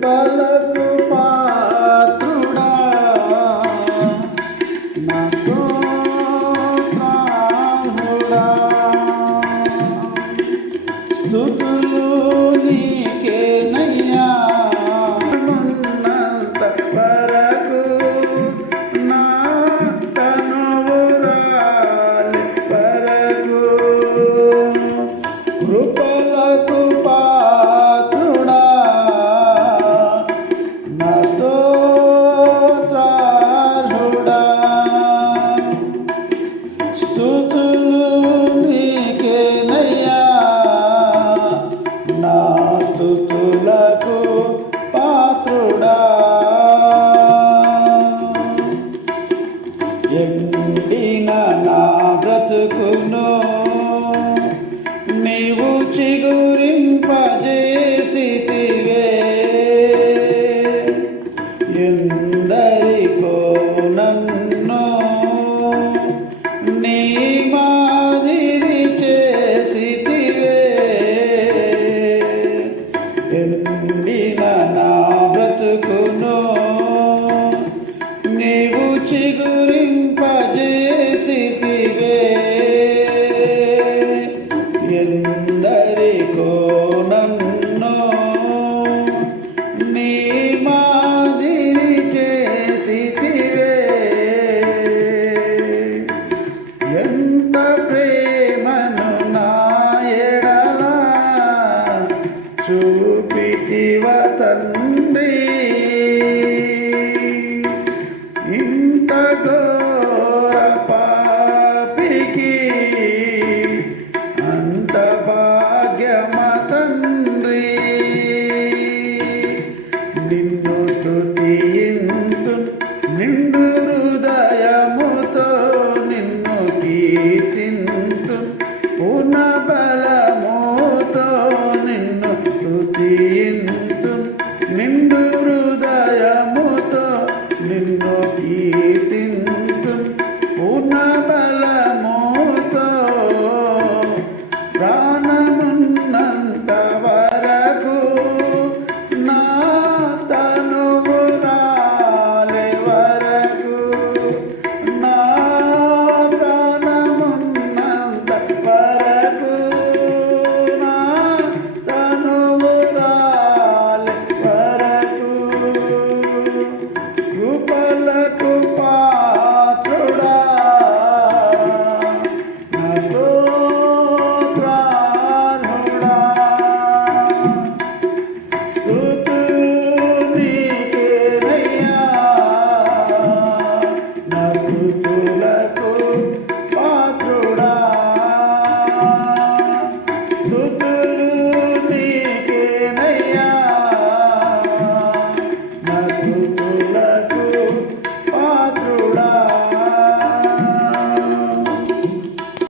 my love. స్తుతులకు పాత్రుడా. ఎండిన నా బ్రతుకును నీవు చిగురింపజేసి నీవు చూపితివ తండ్రి. ఇంత ఘోర పాపికి అంత భాగ్యమ తండ్రి. నిన్ను స్తుతింతు నిండు